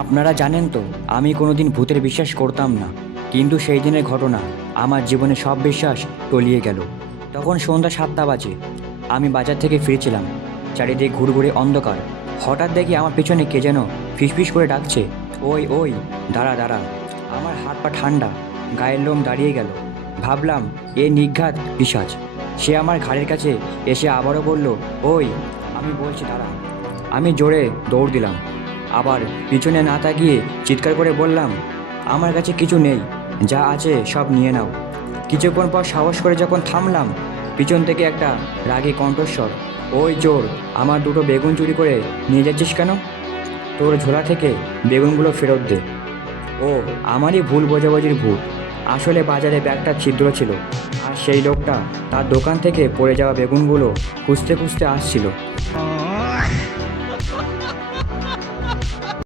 আপনারা জানেন তো, আমি কোনোদিন ভূতের বিশ্বাস করতাম না, কিন্তু সেই দিনের ঘটনা আমার জীবনে সব বিশ্বাস টলিয়ে গেল। তখন সন্ধ্যা 7টা বাজে। আমি বাজার থেকে ফিরছিলাম। চারিদিকে ঘুরঘুরে অন্ধকার। হঠাৎ দেখি আমার পেছনে কে যেন ফিসফিস করে ডাকছে, ওই ওই, দাঁড়া দাঁড়া। আমার হাত পা ঠান্ডা, গায়ের লোম দাঁড়িয়ে গেল। ভাবলাম এ নির্ঘাত পিশাচ। সে আমার ঘাড়ের কাছে এসে আবারও বলল, ওই। আমি বলছি দাঁড়া। আমি জোরে দৌড় দিলাম। আবার পিছনে না তাকিয়ে চিৎকার করে বললাম, আমার কাছে কিছু নেই, যা আছে সব নিয়ে নাও। কিছুক্ষণ পর সাহস করে যখন থামলাম, পিছন থেকে একটা রাগী কণ্ঠস্বর, ওই চোর, আমার দুটো বেগুন চুরি করে নিয়ে যাচ্ছিস কেন? তোর ঝোলা থেকে বেগুনগুলো ফেরত দে। ও, আমারই ভুল বোঝাবুঝির ভূত। আসলে বাজারে ব্যাগটা ছিদ্র ছিল, আর সেই লোকটা তার দোকান থেকে পড়ে যাওয়া বেগুনগুলো খুঁজতে খুঁজতে আসছিল।